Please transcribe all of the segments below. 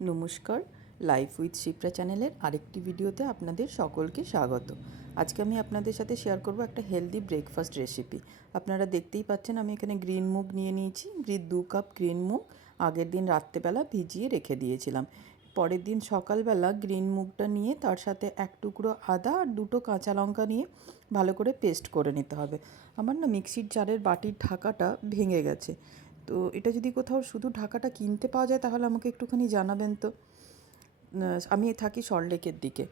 নমস্কার, life with Shipra চ্যানেলের আরেকটি ভিডিওতে আপনাদের সকলকে স্বাগত। আজকে আমি আপনাদের সাথে শেয়ার করব একটা হেলদি ব্রেকফাস্ট রেসিপি। আপনারা দেখতেই পাচ্ছেন আমি এখানে গ্রিন মুগ নিয়ে নিয়েছি। 2 কাপ গ্রিন মুগ আগের দিন রাত্রেবেলা ভিজিয়ে রেখে দিয়েছিলাম। পরের দিন সকালবেলা গ্রিন মুগটা নিয়ে তার সাথে এক টুকরো আদা আর 2টো কাঁচা লঙ্কা নিয়ে ভালো করে পেস্ট করে নিতে হবে। আমার না মিক্সির জারের বাটির ঢাকাটা ভেঙে গেছে, তো এটা যদি কোথাও শুধু ঢাকাটা কিনতে পাওয়া যায় তাহলে আমাকে একটুখানি জানাবেন তো। আমি থাকি সল্টলেকের দিকে।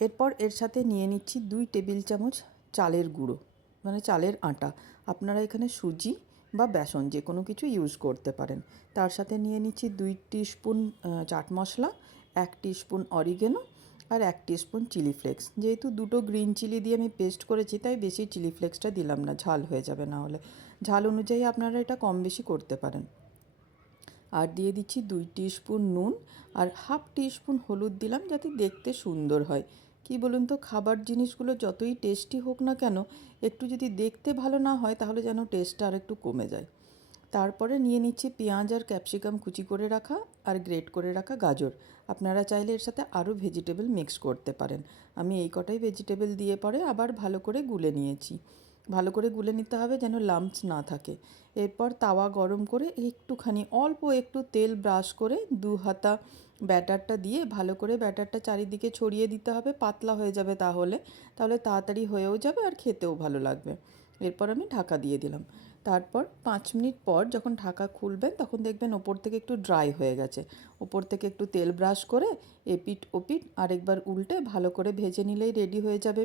এরপর এর সাথে নিয়ে নিচ্ছি 2 টেবিল চামচ চালের গুঁড়ো, মানে চালের আটা। আপনারা এখানে সুজি বা বেসন যে কোনো কিছু ইউজ করতে পারেন। তার সাথে নিয়ে নিচ্ছি 2 teaspoon chaat masala, 1 teaspoon oregano আর 1 টিস্পুন চিলি ফ্লেক্স। যেহেতু 2টো গ্রিন চিলি দিয়ে আমি পেস্ট করেছি তাই বেশি চিলি ফ্লেক্সটা দিলাম না, ঝাল হয়ে যাবে না হলে। ঝাল অনুযায়ী আপনারা এটা কম বেশি করতে পারেন। আর দিয়ে দিচ্ছি 2 টিস্পুন নুন আর হাফ টিস্পুন হলুদ দিলাম, যাতে দেখতে সুন্দর হয়। কি বলুন তো, খাবার জিনিসগুলো যতই টেস্টি হোক না কেন, একটু যদি দেখতে ভালো না হয় তাহলে যেন টেস্টটা আর একটু কমে যায়। তারপরে নিয়ে নিচ্ছি পেঁয়াজ আর ক্যাপসিকাম কুচি করে রাখা আর গ্রেট করে রাখা গাজর। আপনারা চাইলে এর সাথে আরও ভেজিটেবল মিক্স করতে পারেন। আমি এই কটাই ভেজিটেবল দিয়ে পরে আবার ভালো করে গুলে নিয়েছি। ভালো করে গুলে নিতে হবে যেন লাম্পস না থাকে। এরপর তাওয়া গরম করে একটুখানি অল্প একটু তেল ব্রাশ করে 2 হাতা ব্যাটারটা দিয়ে ভালো করে ব্যাটারটা চারিদিকে ছড়িয়ে দিতে হবে। পাতলা হয়ে যাবে তাহলে তাড়াতাড়ি হয়েও যাবে আর খেতেও ভালো লাগবে। এরপর আমি ঢাকা দিয়ে দিলাম। তারপর 5 মিনিট পর যখন ঢাকা খুলবেন তখন দেখবেন ওপর থেকে একটু ড্রাই হয়ে গেছে। ওপর থেকে একটু তেল ব্রাশ করে এপিঠ ওপিঠ আরেকবার উল্টে ভালো করে ভেজে নিলেই রেডি হয়ে যাবে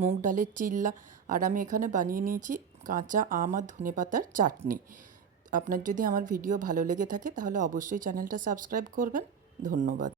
মুগ ডালের চিল্লা। আর আমি এখানে বানিয়ে নিয়েছি কাঁচা আম আর ধনেপাতার চাটনি। আপনার যদি আমার ভিডিও ভালো লেগে থাকে তাহলে অবশ্যই চ্যানেলটা সাবস্ক্রাইব করবেন। ধন্যবাদ।